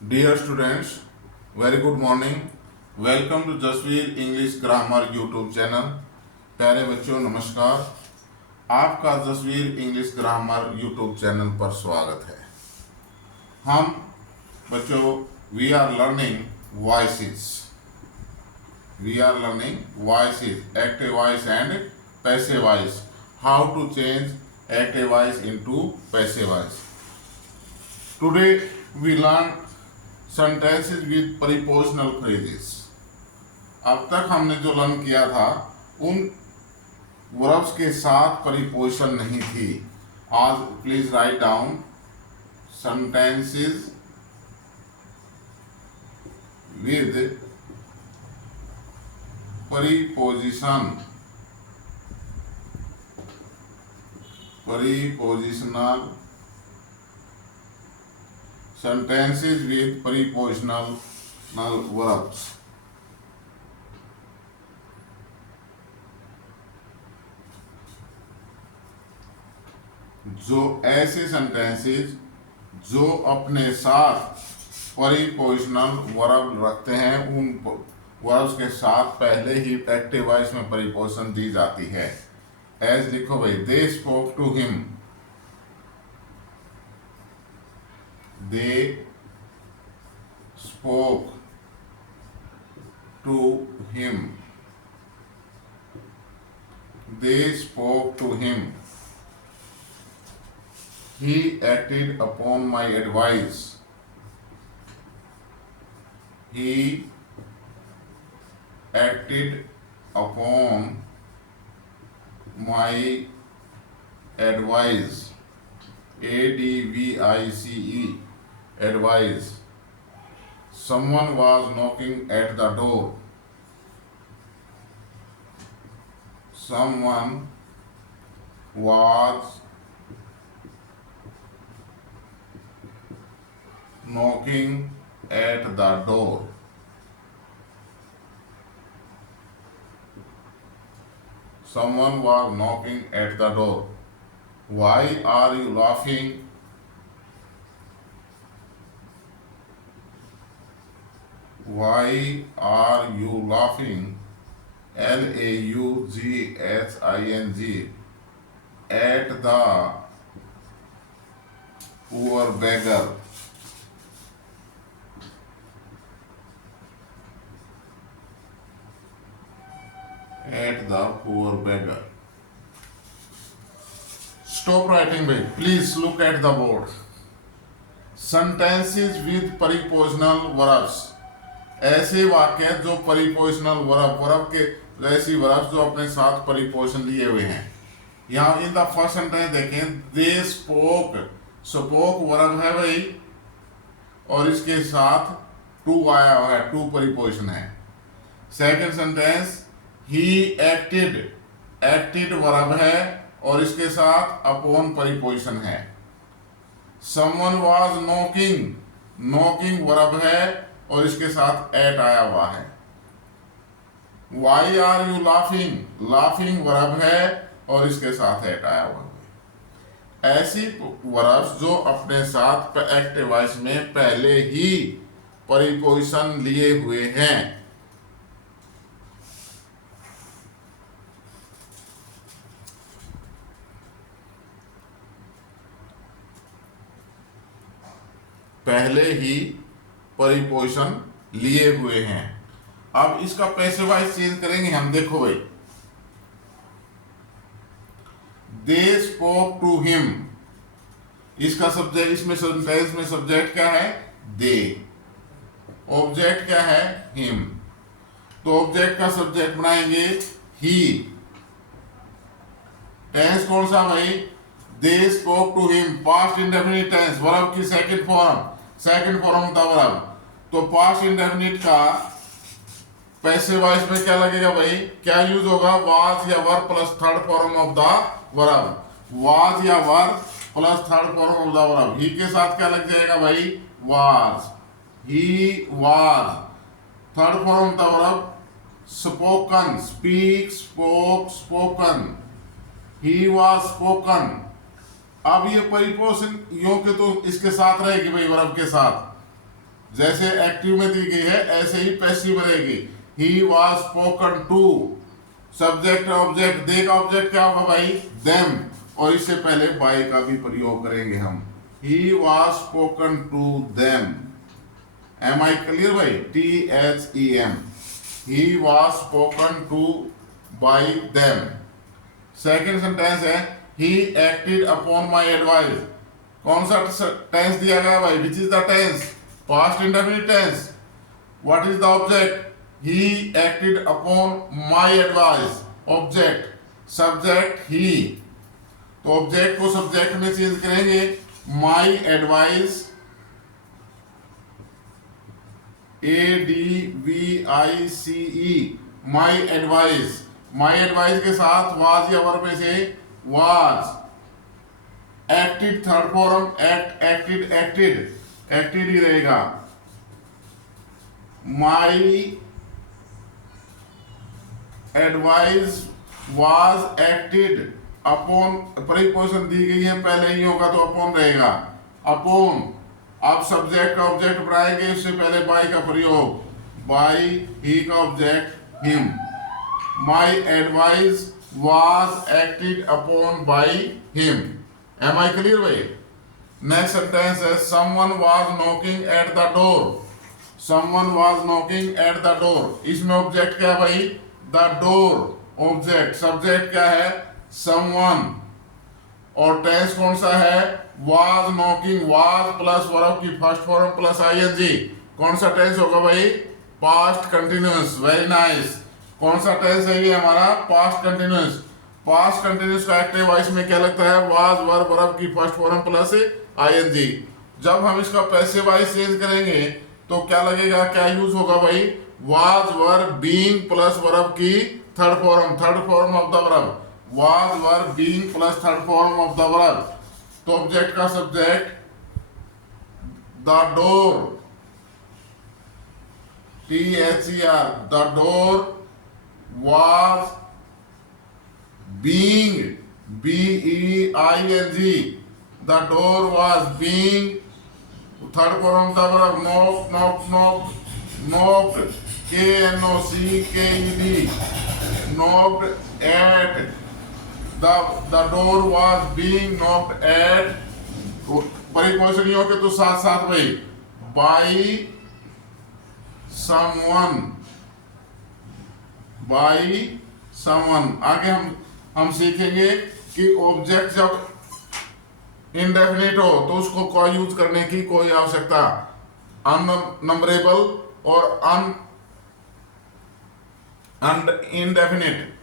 Dear students, very good morning. Welcome to Jasvir English grammar YouTube channel. प्यारे बच्चों नमस्कार। आपका Jasvir English grammar YouTube channel पर स्वागत है। हम बच्चों we are learning voices. Active voice and passive voice. How to change active voice into passive voice. Today we learn sentences with prepositional phrases। अब तक हमने जो लर्न किया था उन वर्ब्स के साथ प्रीपोजिशन नहीं थी। आज please write down sentences with prepositional sentences with prepositional verbs। जो ऐसे सेंटेंसेस जो अपने साथ प्रीपोजिशनल वर्ब रखते हैं उन वर्ब्स के साथ पहले ही एक्टिव वॉइस में प्रीपोजिशन दी जाती है। एज लिखो भाई, they spoke to him. They spoke to him। They spoke to him। He acted upon my advice। He acted upon my advice। ADVICE advice। Someone was knocking at the door। Someone was knocking at the door। Someone was knocking at the door। Why are you laughing? Why are you laughing? LAUGHING at the poor beggar। At the poor beggar। Stop writing, babe. Please look at the board। Sentences with prepositional verbs। ऐसे वाक्य जो prepositional verb के ऐसी verbs जो अपने साथ preposition लिए हुए हैं। यहाँ इन द फर्स्ट सेंटेंस देखें, दे स्पोक। स्पोक वर्ब है भाई और इसके साथ टू आया हुआ है, टू प्रीपोजिशन है। Second sentence, he acted. Acted verb है और इसके साथ अपॉन प्रीपोजिशन है। Someone was knocking. Knocking verb है और इसके साथ एट आया हुआ है। Why are you laughing. Laughing verb है और इसके साथ एट आया हुआ है। ऐसी वर्ब्स जो अपने साथ एक्टिव वॉइस में पहले ही प्रीपोजिशन लिए हुए हैं। पहले ही प्रीपोजिशन लिए हुए हैं। अब इसका पैसिव वॉइस चेंज करेंगे हम। देखो भाई, दे स्पोक टू हिम। इसका सब्जेक्ट, इसमें सेंटेंस में सब्जेक्ट क्या है? दे। ऑब्जेक्ट क्या है? हिम। तो ऑब्जेक्ट का सब्जेक्ट बनाएंगे ही। टेंस कौन सा भाई? They spoke to him. Past indefinite tense, verb की सेकंड फॉर्म होता वर्ब। तो पास्ट इंडेफिनिट का पैसिव वॉइस में क्या लगेगा भाई? क्या यूज होगा? वाज या were plus third form of the verb. Was या were plus third form of the verb. He के साथ क्या लग जाएगा भाई? Was. He was. Third form of the verb spoken. Speak, spoke, spoken. He was spoken. अब ये परिपोषण यों के तो इसके साथ रहेगी भाई, वर्ब के साथ। जैसे एक्टिव में दी गई है ऐसे ही पैसिव बनेगी। He was spoken to, subject object, they का ऑब्जेक्ट क्या होगा भाई, देम, और इससे पहले बाय का भी प्रयोग करेंगे हम। He was spoken to them, am I clear भाई, THEM, he was spoken to by them. Second sentence है he acted upon my advice, कौन सा टेंस दिया गया भाई, which is the tense, past indefinite tense. What is the object, he acted upon my advice, object subject he, तो object को subject में change करेंगे, my advice, ADVICE, my advice, my advice के साथ वाज या वर्ब में से was, acted third form, acted acted ही रहेगा। My advice was acted upon, preposition दी गई है पहले ही होगा तो अपॉन रहेगा, अपॉन। आप सब्जेक्ट का ऑब्जेक्ट बनाएंगे, उससे पहले बाय का प्रयोग, बाय, ही का object him. My advice was acted upon by him, am I clear भाई। नेक्स्ट सेंटेंस है someone was knocking at the door, someone was knocking at the door, इसमें ऑब्जेक्ट क्या है भाई, द डोर ऑब्जेक्ट, सब्जेक्ट क्या है, someone, और tense कौन सा है, was knocking, was plus verb की फर्स्ट फॉर्म प्लस ING, कौन सा टेंस होगा भाई, पास्ट कंटिन्यूअस, वेरी नाइस। कौन सा टेंस है ये हमारा, पास्ट कंटिन्यूअस। पास्ट कंटिन्यूअस का एक्टिव वॉइस में क्या लगता है, वाज वर्ब की फर्स्ट फॉर्म प्लस ING। जब हम इसका पैसिव वॉइस चेंज करेंगे तो क्या लगेगा, क्या यूज होगा भाई, was verb being plus verb की third form of the verb, was were being plus third form of the verb, तो ऑब्जेक्ट का subject, the door, THER, the door was being, BEING, the door was being, third form of the verb, knocked, KNOCKED, knocked at, the door was being knocked at, परिपोजिशन हो के तो साथ साथ भाई, by someone। आगे हम सीखेंगे कि ऑब्जेक्ट जब इनडेफिनिट हो तो उसको कोई यूज करने की कोई आवश्यकता, अननंबरेबल और इनडेफिनिट।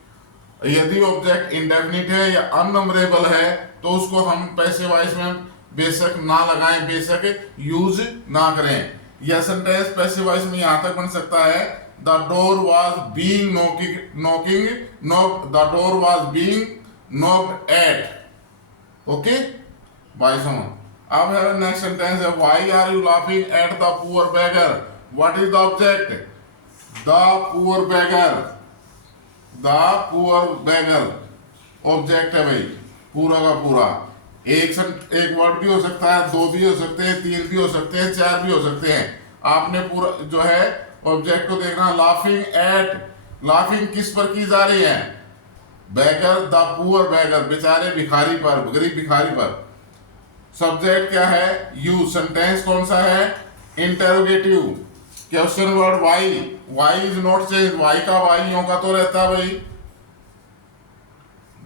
यदि ऑब्जेक्ट इंडेफिनिट है या अननंबरेबल है तो उसको हम पैसिव वॉइस में बेशक ना लगाएं, बेशक यूज ना करें। यह सेंटेंस पैसिव वॉइस में यहां तक बन सकता है, the door was being knocking, the door was being knocked at, okay by someone. अब है नेक्स्ट सेंटेंस है why are you laughing at the poor beggar, what is the object, the poor beggar, the poor beggar object है भाई, पूरा का पूरा। एक word भी हो सकता है, दो भी हो सकते हैं, तीन भी हो सकते हैं, चार भी हो सकते हैं। आपने पूरा जो है ऑब्जेक्ट को देखना। लाफिंग एट, लाफिंग किस पर की जा रही है, बेगर, द पुअर बेगर, बेचारे भिखारी पर, गरीब भिखारी पर। सब्जेक्ट क्या है, यू। सेंटेंस कौन सा है, interrogative. Question word why is not change, why का वाई होगा तो रहता है भाई,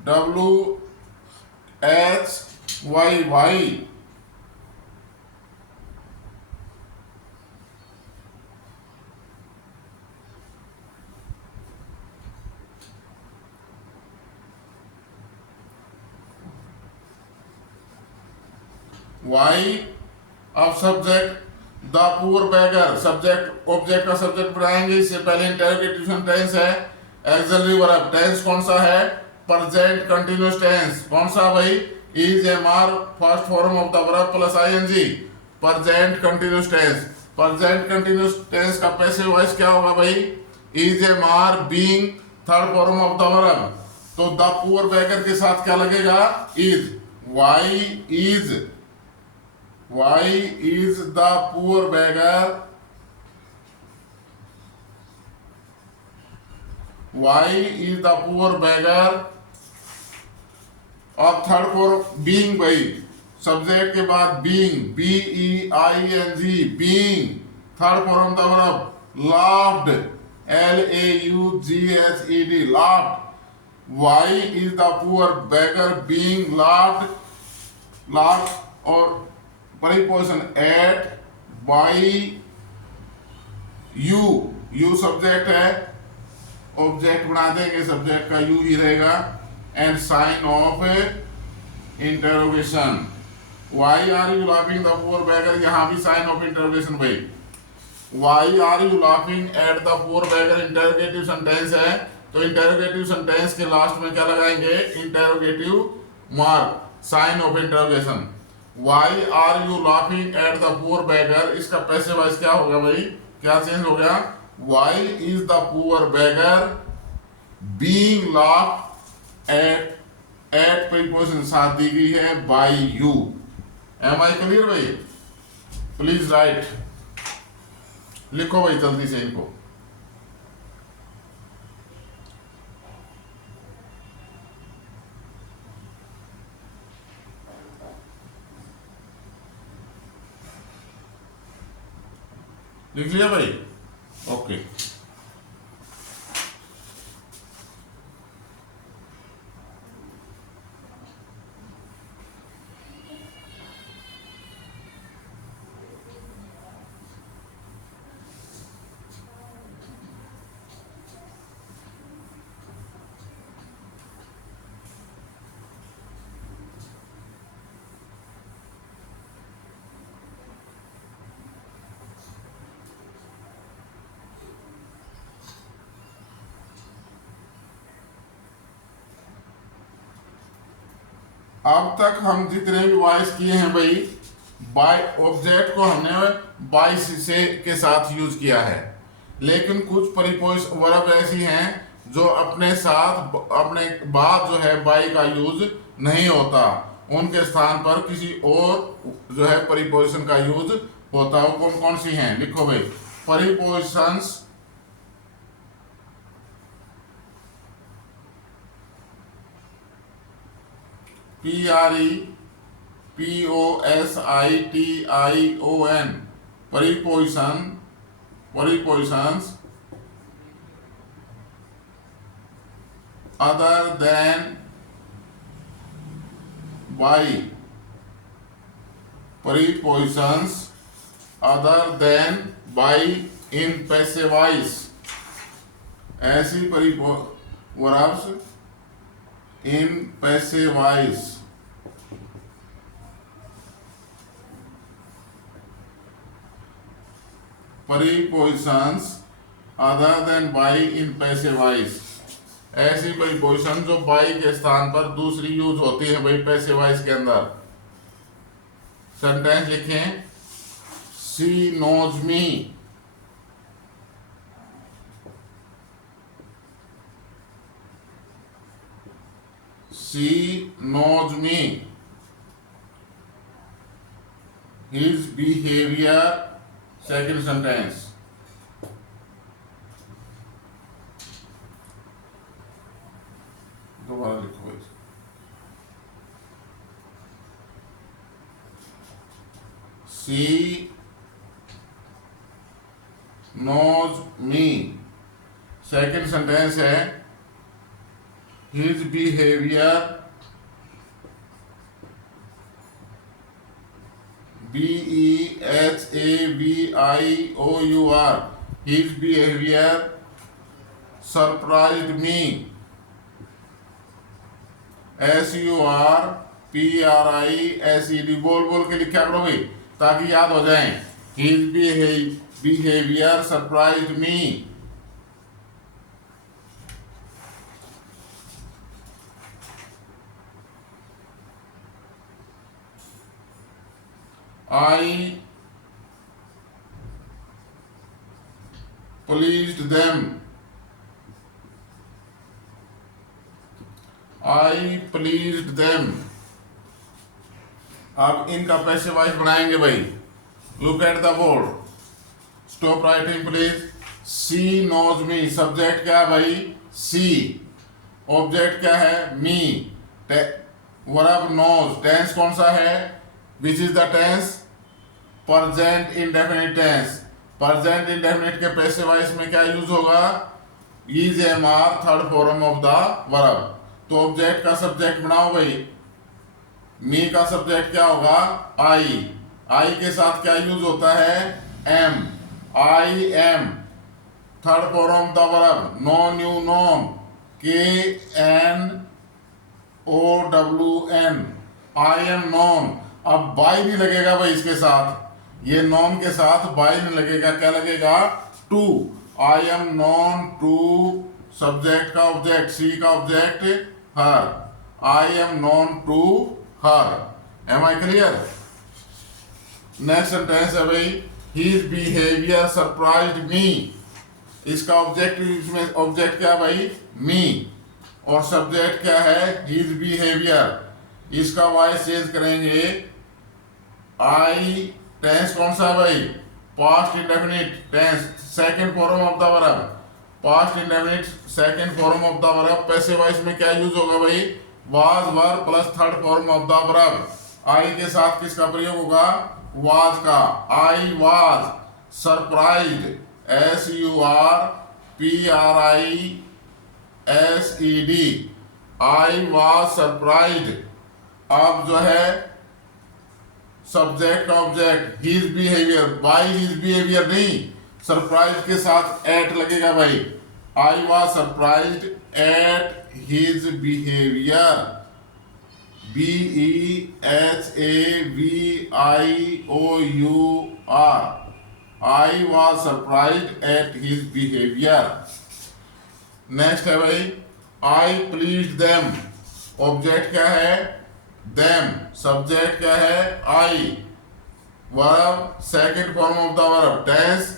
WHY, why. Why of subject, the poor beggar, subject object का सब्जेक्ट बनाएंगे, इससे पहले इंटरोगेटिव सेंटेंस है। एक्सिलरी वर्ब, टेंस कौन सा है, प्रेजेंट कंटीन्यूअस टेंस, कौन सा भाई, is am are first form of the verb plus ING, present continuous tense. Present continuous tense का पैसिव वॉइस क्या होगा भाई, is am are being third form of the verb, तो द पुअर बेगर के साथ क्या लगेगा, is, why is, Why is the poor beggar? Why is the poor beggar? और थर्ड फॉर बीइंग भाई, सब्जेक्ट के बाद being, BEING, being, third form था verb laughed, LAUGHED, laughed. Why is the poor beggar being laughed? Laughed और preposition at, by, you subject है, object बना देंगे, subject का यू ही रहेगा, and sign of interrogation. Why are you laughing the poor beggar, यहां भी sign of interrogation भाई. Why are you laughing at the poor beggar interrogative sentence है, तो इंटरोगेटिव सेंटेंस के लास्ट में क्या लगाएंगे, interrogative mark, sign of interrogation. Why are you laughing at the poor beggar, इसका पैसिव वॉइस क्या होगा भाई, क्या चेंज हो गया, why is the poor beggar being laughed at preposition साथ दी गई है by you. Am I clear भाई? प्लीज राइट, लिखो भाई जल्दी से इनको. लिख लिया भाई? ओके. अब तक हम जितने भी वॉइस किए हैं भाई, बाय ऑब्जेक्ट को हमने बाय से के साथ यूज किया है, लेकिन कुछ परिपोजिशन वर्ब ऐसी हैं जो अपने साथ अपने बाद जो है बाय का यूज नहीं होता, उनके स्थान पर किसी और जो है परिपोजिशन का यूज होता है. वो कौन कौन सी हैं, लिखो भाई. परिपोजिशंस PREPOSITION, prepositions other than by, prepositions other than by in passive voice, ऐसी verbs in passive voice, prepositions other than by in passive voice, ऐसी preposition जो by के स्थान पर दूसरी यूज होती है भाई passive voice के अंदर. सेंटेंस लिखें. She knows me, she knows me. His behavior, second sentence. दोबारा लिखो भाई. She knows me, second sentence है. His behavior, BEHAVIOUR, his behavior surprised me, SURPRISED. बोल बोल के लिखा करो भाई ताकि याद हो जाए. His behavior surprised me. I pleased them. I pleased them. अब इनका पैसिव वॉइस बनाएंगे भाई। Look at the board, stop writing please. She knows me, subject क्या है भाई? सी। ऑब्जेक्ट क्या है? मी। वर्ब नोज, टेंस कौन सा है? Which is the tense? Present indefinite tense. Present indefinite के पैसिव वॉइस में क्या यूज होगा? Is am are, third form of the verb. तो ऑब्जेक्ट का सब्जेक्ट बनाओ भाई। मी का सब्जेक्ट क्या होगा? आई। आई के साथ क्या यूज होता है? Am. I am, third form of the verb, known you known, K N O W N, I am known. अब बाई नहीं लगेगा भाई इसके साथ, ये नॉन के साथ बाई नहीं लगेगा, क्या लगेगा? To. I am known to, subject का ऑब्जेक्ट, सी का object her, I am known to her. Am I clear? Next sentence है भाई, हिज बिहेवियर सरप्राइज्ड मी। इसका ऑब्जेक्ट, इसमें ऑब्जेक्ट क्या भाई? मी। और सब्जेक्ट क्या है? His behaviour. इसका वॉइस चेंज करेंगे। आई, टेंस कौन सा है भाई? Past indefinite tense, second form of the verb. Past indefinite second form of the verb. Passive voice में क्या यूज होगा भाई? Was verb plus third form of the verb. I के साथ किसका प्रयोग होगा? वाज का। I was surprised, S U R P R I S E D, I was surprised. अब जो है सब्जेक्ट का object, his behaviour, by his behaviour नहीं, सरप्राइज के साथ एट लगेगा भाई। I was surprised at his behaviour, B E H A V I O U R, I was surprised at his behaviour. Next है भाई, आई please them. Object क्या है? Them. Subject क्या है? I. Verb second form of the verb, tense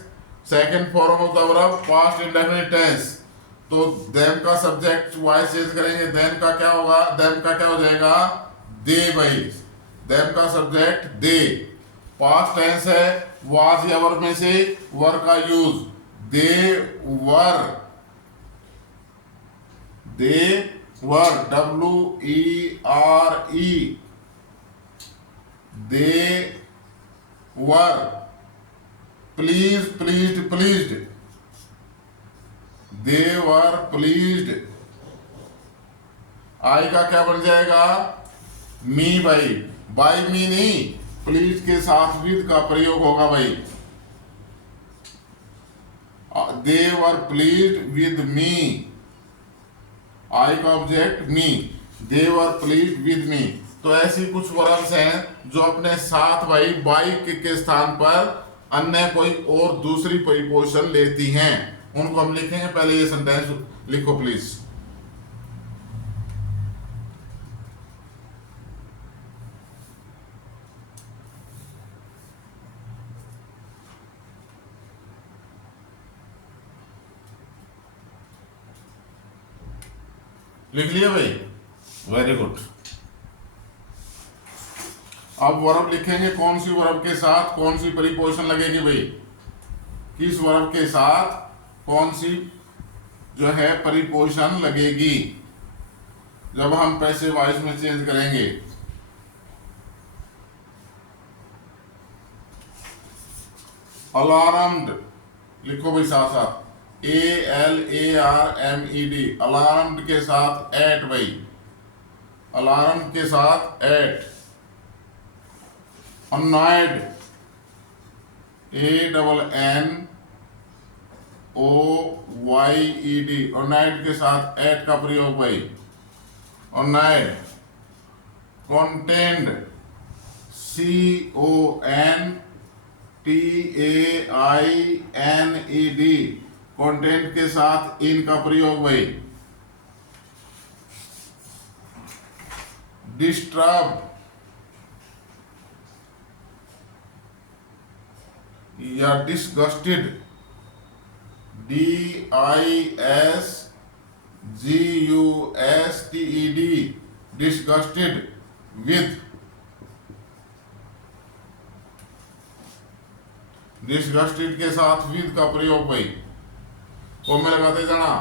second form of the verb, past indefinite tense. तो them का subject voice change करेंगे। Them का क्या होगा? देम का क्या हो जाएगा? दे भाई। देम का सब्जेक्ट दे। पास्ट टेंस है, वाज या वर्ब में से वर का use, they were, they were, W E R E, they were. Please, pleased, pleased, they were pleased. I का क्या बन जाएगा? मी भाई। बाय मी नहीं, प्लीज के साथ विद का प्रयोग होगा भाई। दे वर प्लीज्ड विद मी, आई का object me, they were pleased with me. तो ऐसी कुछ वर्ब्स हैं जो अपने साथ भाई बाइक के स्थान पर अन्य कोई और दूसरी प्रीपोजिशन लेती हैं, उनको हम लिखेंगे। पहले ये सेंटेंस लिखो प्लीज। लिख लिया भाई? Very good. अब वर्ब लिखेंगे, कौन सी वर्ब के साथ कौन सी प्रीपोजिशन लगेगी भाई? किस वर्ब के साथ कौन सी जो है प्रीपोजिशन लगेगी जब हम पैसिव वॉइस में चेंज करेंगे? अलार्म्ड लिखो भाई साथ साथ, A L A R M E D. Alarmed के साथ एट भाई, अलार्म के साथ at. Annoyed, A double N O Y E D, annoyed के साथ एट का प्रयोग भाई। Annoyed. Contend, C O N T A I N E D, content के साथ इन का प्रयोग भाई। डिस्टर्ब या disgusted, D I S ji U S T E D, disgusted with. Disgusted के साथ विद का प्रयोग भाई को में लगाते जाना।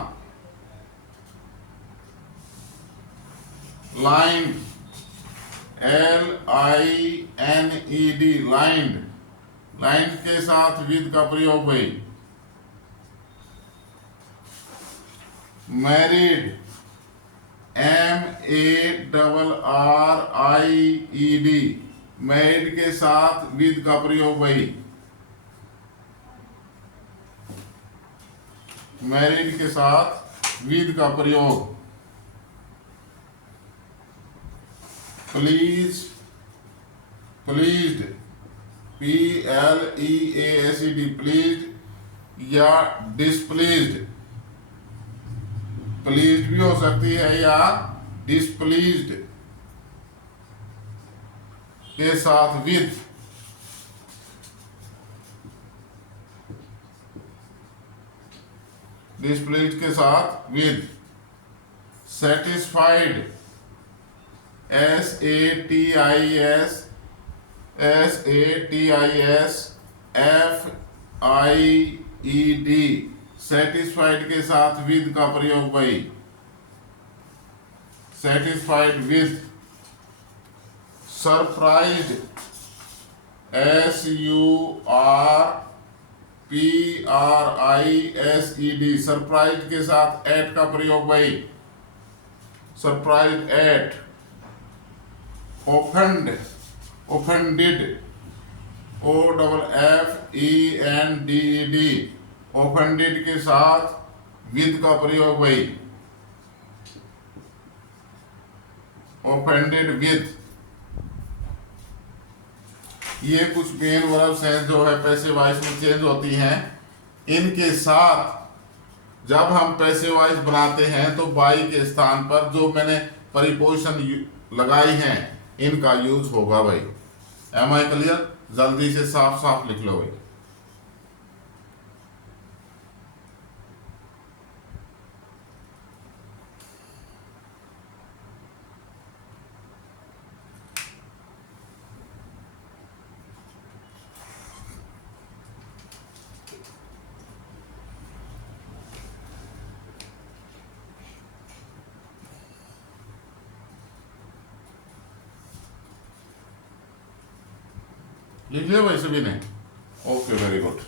लाइंड, LINED, लाइंड, लाइंड के साथ विद का प्रयोग भाई। मैरिड, MARRIED, मैरिड के साथ विद का प्रयोग भाई। मैरिड के साथ विद का प्रयोग। प्लीज, प्लीज्ड, PLEASED, प्लीज या डिसप्लीज्ड, प्लीज्ड भी हो सकती है या डिसप्लीज्ड के साथ विद। डिसप्लीज्ड के साथ विद। सेटिस्फाइड, SATISFIED, सेटिस्फाइड के साथ विद का प्रयोग भाई। Satisfied with. Surprised, SURPRISED, surprised के साथ एट का प्रयोग भाई। Surprised eight. ओफेंड, ओफेंडेड, OFFENDED, ओफेंडेड के साथ विद का प्रयोग भाई। ओफेंडेड विद। ये कुछ मेन वर्ब्स हैं जो है पैसिव वॉइस में चेंज होती हैं। इनके साथ जब हम पैसिव वॉइस बनाते हैं तो बाई के स्थान पर जो मैंने परिपोजिशन लगाई हैं इनका यूज होगा भाई। Am I clear? जल्दी से साफ साफ लिख लो भाई। लिख लिया भाई सभी ने? Okay, very good.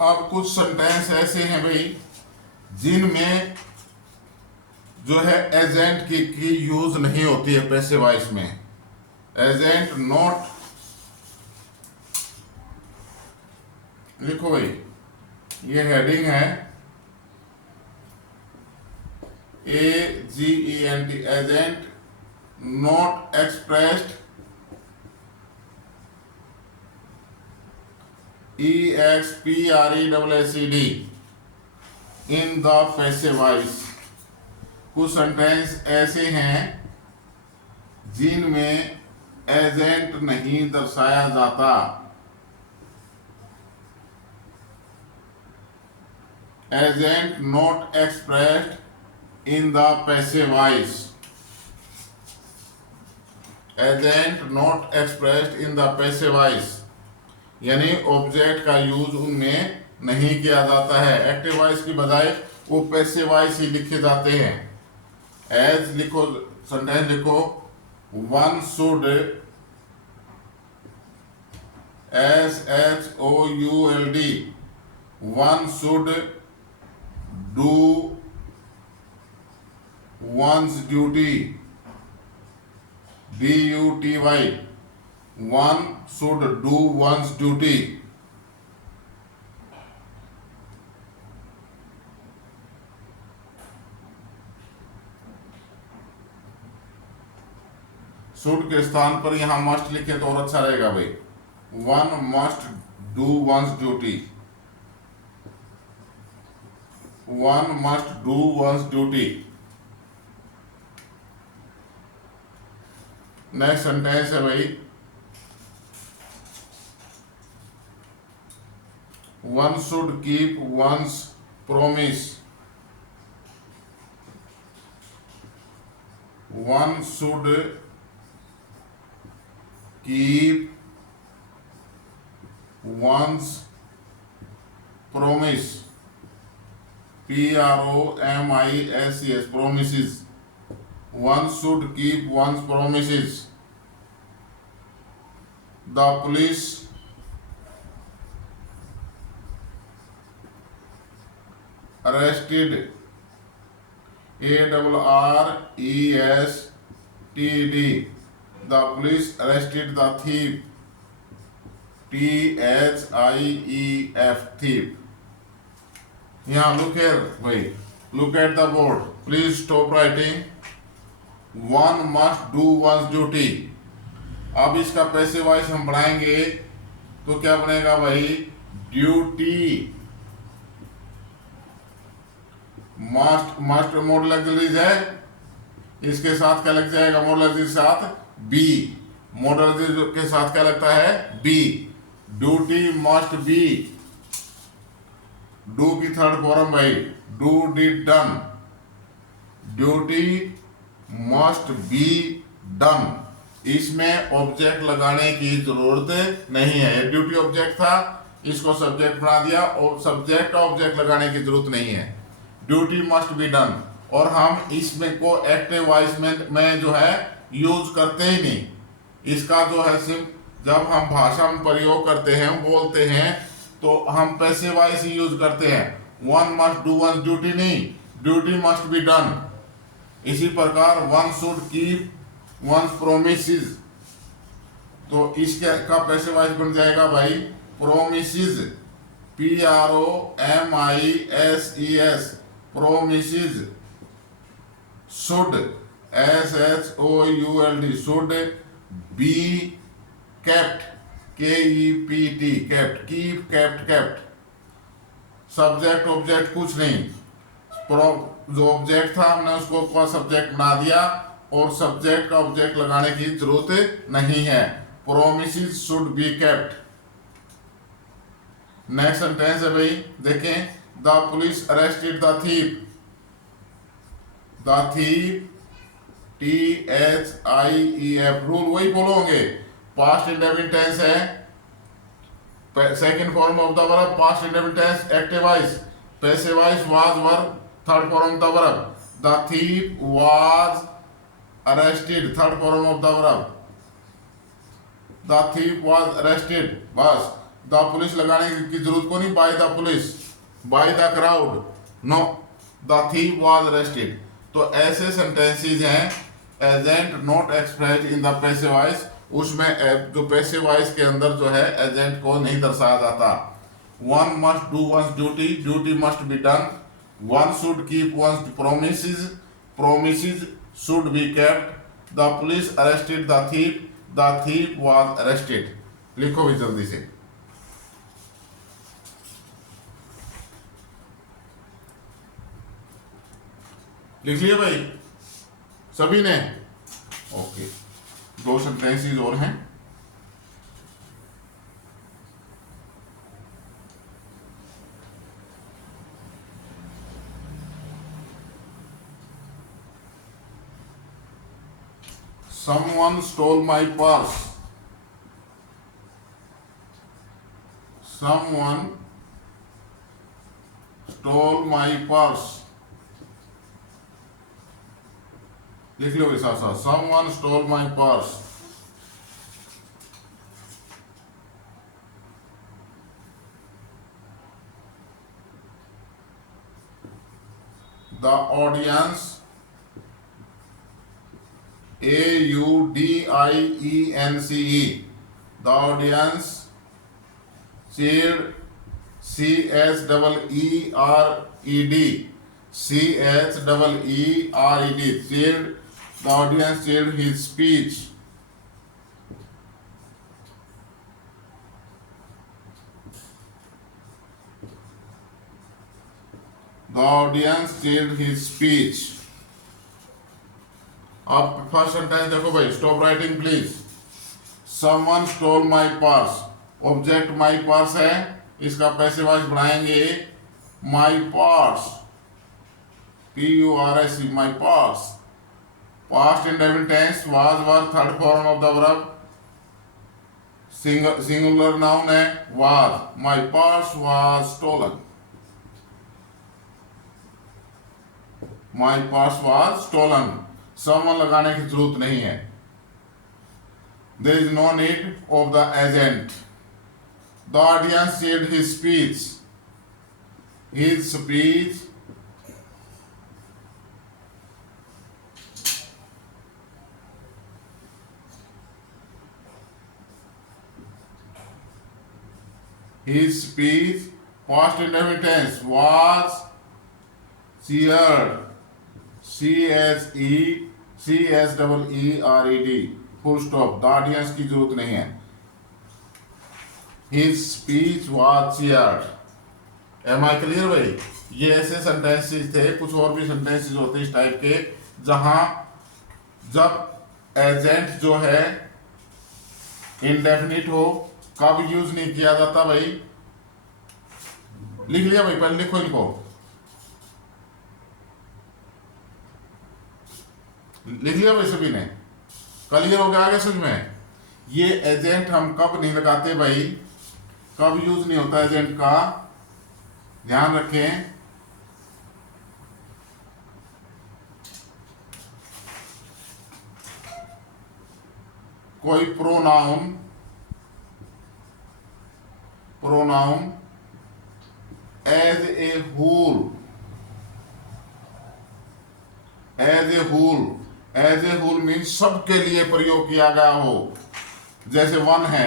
अब कुछ सेंटेंस ऐसे हैं भाई जिनमें जो है एजेंट की यूज नहीं होती है पैसिव वॉइस में। एजेंट नॉट, लिखो भाई, ये हेडिंग है AGENT, agent not expressed EXPRESSED in the passive voice. कुछ सेंटेंस ऐसे हैं जिनमें एजेंट नहीं दर्शाया जाता। Agent not expressed in the passive voice. Agent not expressed in the passive voice यानी ऑब्जेक्ट का यूज उनमें नहीं किया जाता है। एक्टिव वॉइस की बजाय वो पैसिव वॉइस ही लिखे जाते हैं। एज लिखो, सेंटेंस लिखो, one should, SHOULD, one should do one's duty, DUTY, one should do one's duty। Should के स्थान पर यहाँ मस्ट लिखे तो और अच्छा रहेगा भाई। One must do once duty, one must do once duty. Next sentence है भाई, one should keep once promise, one should keep once promise, PROMISES, promises, one should keep one's promises। The police arrested, ARRESTED, the police arrested the thief, THIEF, thief। यहाँ look here भाई, look at the board, please stop writing। one must do one's duty। अब इसका पैसे wise हम बढ़ाएंगे तो क्या बनेगा भाई, ड्यूटी। मस्ट मॉडल एक्सिलरीज है, इसके साथ क्या लग जाएगा, मॉडल एक्सिलरी के साथ बी, मॉडल एक्सिलरी के साथ क्या लगता है, be. Duty must be, do की थर्ड फॉर्म भाई, do did done, duty must be done. इसमें ऑब्जेक्ट लगाने की जरूरत नहीं है, ड्यूटी ऑब्जेक्ट था, इसको सब्जेक्ट बना दिया और सब्जेक्ट का ऑब्जेक्ट लगाने की जरूरत नहीं है, ड्यूटी मस्ट बी डन। और हम इसमें को एक्टिव वॉइस में जो है यूज करते ही नहीं, इसका जो है जब हम भाषा में प्रयोग करते हैं, बोलते हैं, तो हम पैसिव वॉइस ही यूज करते हैं, one must do one duty नहीं, ड्यूटी मस्ट बी डन। इसी प्रकार one should keep once promises, तो इसके का पैसिव वॉइस बन जाएगा भाई promises, PROMISES, promises. Should, SHOULD, should be kept, KEPT, kept, keep, kept, kept. Subject object कुछ नहीं, जो ऑब्जेक्ट था हमने उसको सब्जेक्ट बना दिया और सब्जेक्ट का ऑब्जेक्ट लगाने की जरूरत नहीं है, promises should be kept. Next sentence है भाई, देखें, the police arrested the thief, the thief, THIEF। Rule वही फॉलो होंगे, पास्ट इंडेफिनिट टेंस है, second form of the verb, past indefinite tense active voice, passive voice was verb, third form of the verb. The thief was arrested, third form of the verb, the thief was arrested. बस the police लगाने की जरूरत को नहीं, by the police, by the crowd, no, the thief was arrested. तो ऐसे sentences हैं agent not expressed in the passive voice, उसमें जो पैसिव वॉइस के अंदर जो है एजेंट को नहीं दर्शाया जाता। One must do once duty, duty must be done, one should keep once promises, promises should be kept, the police arrested the thief was arrested। लिखो भी जल्दी से, लिख लिया भाई सभी ने, ओके। दो सेंटेंसेस और हैं, someone stole my purse, someone stole my purse। लिख लो साथ साथ, someone stole my purse। the audience, AUDIENCE, the audience cheered, CHEERED, CHEERED, cheered, the audience cheered his speech, the audience changed his speech. अब first sentence देखो भाई, stop writing please. Someone stole my purse, object my purse है, इसका passive voice बनाएंगे my purse, PURSE, my purse. Past indefinite tense was were third form of the verb, singular noun है was, my purse was stolen, my purse was stolen. Someone लगाने की जरूरत नहीं है। There is no need of the agent. The audience said his speech, his speech his speech, past indefinite tense, was cheered, CHEERED, full stop। The audience की जरूरत नहीं है। His speech was cheered। Am I clear भाई? ये ऐसे sentences थे, कुछ और भी सेंटेंसेस होते हैं इस टाइप के, जहां जब एजेंट जो है इंडेफिनिट हो, कब यूज नहीं किया जाता भाई? लिख लिया भाई, पहले लिखो इनको, लिख लिया भाई सभी ने? क्लियर हो गया आगे समझ में? ये एजेंट हम कब नहीं लगाते भाई, कब यूज नहीं होता एजेंट का, ध्यान रखें। कोई pronoun as a whole, as a whole means सबके लिए प्रयोग किया गया हो। जैसे वन है,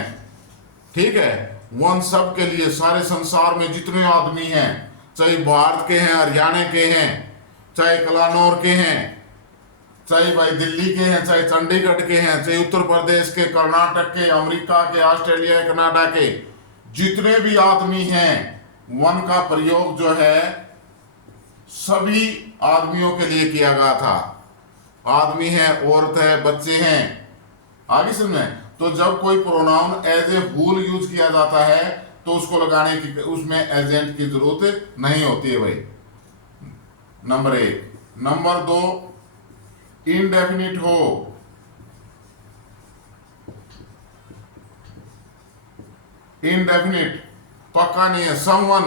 ठीक है, वन सबके लिए, सारे संसार में जितने आदमी हैं, चाहे भारत के हैं, हरियाणा के हैं, चाहे कलानौर के हैं, चाहे भाई दिल्ली के हैं, चाहे चंडीगढ़ के हैं, चाहे उत्तर प्रदेश के, कर्नाटक के, अमेरिका के, ऑस्ट्रेलिया, कनाडा के, जितने भी आदमी हैं, वन का प्रयोग जो है सभी आदमियों के लिए किया गया था। आदमी है, औरत है, बच्चे हैं, आगे सुनना। तो जब कोई pronoun as a whole use किया जाता है तो उसको लगाने की, उसमें एजेंट की जरूरत नहीं होती है भाई। नंबर 1। नंबर 2, इनडेफिनिट हो, इनडेफिनिट पक्का नहीं है। समवन,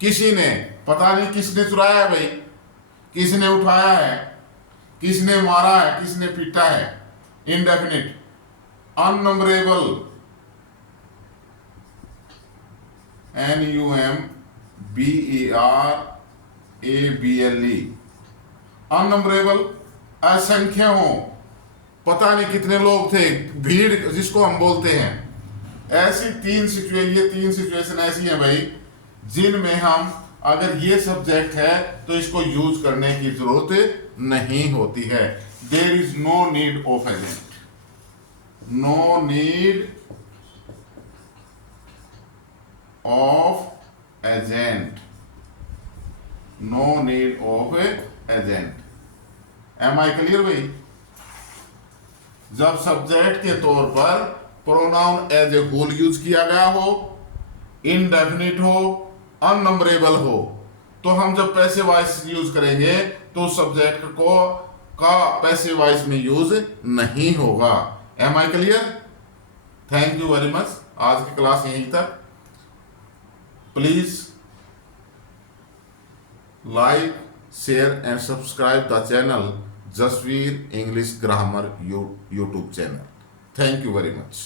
किसी ने, पता नहीं किसने चुराया है भाई, किसने उठाया है, किसने मारा है, किसने पीटा है, इनडेफिनिट। अननंबरेबल, NUMBERABLE, अननंबरेबल, असंख्य हो, पता नहीं कितने लोग थे, भीड़ जिसको हम बोलते हैं। ऐसी तीन सिचुएशन ऐसी हैं भाई जिनमें हम, अगर ये सब्जेक्ट है तो इसको यूज करने की जरूरत नहीं होती है। There is no need of agent, no need of agent, no need of agent. Am I clear भाई? जब सब्जेक्ट के तौर पर pronoun as a whole use किया गया हो, इनडेफिनिट हो, अननंबरेबल हो, तो हम जब पैसिव वॉइस यूज करेंगे तो सब्जेक्ट को का पैसिव वॉइस में यूज नहीं होगा। Am I clear? Thank you very much. आज की क्लास यहीं तक। Please like, share and subscribe the channel Jasvir English grammar YouTube channel. Thank you very much.